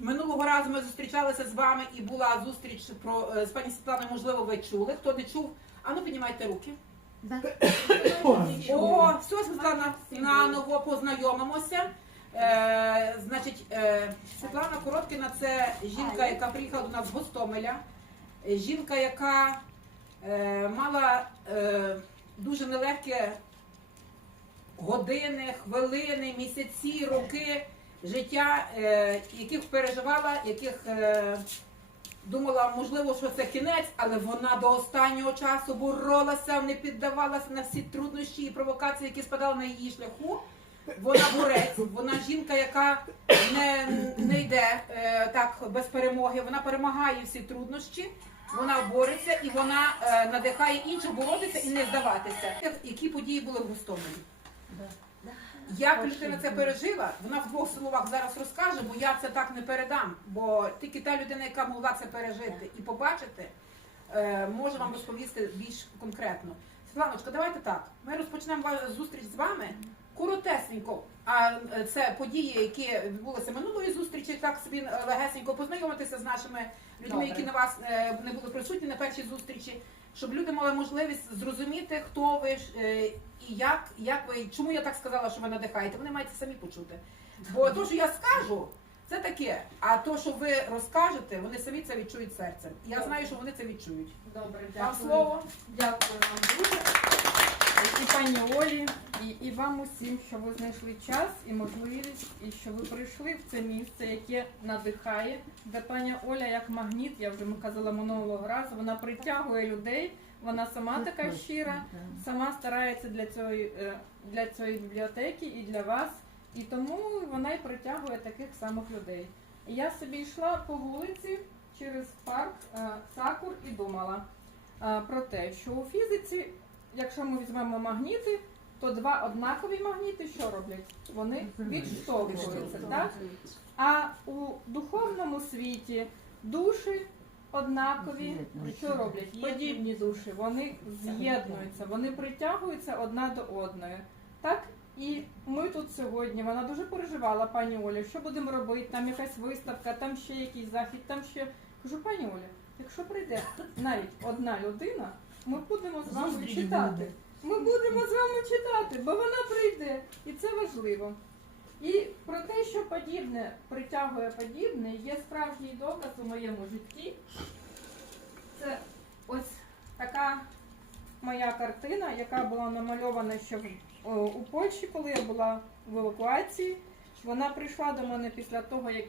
Минулого разу ми зустрічалися з вами і була зустріч про е, з пані Світланою, можливо, ви чули. Хто не чув, а ну піднімайте руки. О, все, Світлана, наново познайомимося. Е, значить, е, Світлана Короткіна це жінка, яка приїхала до нас з Гостомеля. Жінка, яка е, мала е, дуже нелегке години, хвилини, місяці, роки життя, е, яких переживала, яких е, думала, можливо, що це кінець, але вона до останнього часу боролася, не піддавалася на всі труднощі і провокації, які спадали на її шляху. Вона борець, вона жінка, яка не, не йде е, так без перемоги. Вона перемагає всі труднощі, вона бореться і вона е, надихає інших боротися і не здаватися. Які події були в Гостомелі? Як людина це пережила, вона в двох словах зараз розкаже, бо я це так не передам. Бо тільки та людина, яка могла це пережити і побачити, е, може вам розповісти більш конкретно. Світланочка, давайте так. Ми розпочнемо зустріч з вами коротесенько. А е, це події, які відбулися минулої зустрічі, так собі е, легесенько познайомитися з нашими людьми, Добре. які на вас е, не були присутні на першій зустрічі, щоб люди мали можливість зрозуміти, хто ви і як, як ви, чому я так сказала, що ви надихаєте. Вони маєте самі почути. Бо то, що я скажу, це таке. А то, що ви розкажете, вони самі це відчують серцем. Я знаю, що вони це відчують. Добре, Вам слово. Дякую вам дуже. І пані Олі, і, і вам усім, що ви знайшли час і можливість, і що ви прийшли в це місце, яке надихає, де пані Оля як магніт, я вже казала минулого разу, вона притягує людей, вона сама така щира, сама старається для цієї, е, для цієї бібліотеки і для вас. І тому вона й притягує таких самих людей. Я собі йшла по вулиці через парк е, Сакур і думала е, про те, що у фізиці, якщо ми візьмемо магніти, то два однакові магніти що роблять? Вони відштовхуються, так? А у духовному світі душі однакові, що роблять? Подібні душі, вони з'єднуються, вони притягуються одна до одної. Так? І ми тут сьогодні, вона дуже переживала, пані Оля, що будемо робити, там якась виставка, там ще якийсь захід, там ще. Кажу, пані Оля, якщо прийде навіть одна людина, ми будемо з вами читати. Ми будемо з вами читати, бо вона прийде. І це важливо. І про те, що подібне притягує подібне, є справжній доказ у моєму житті. Це ось така моя яка була намальована ще у Польщі, коли я була в евакуації. Вона прийшла до мене після того, як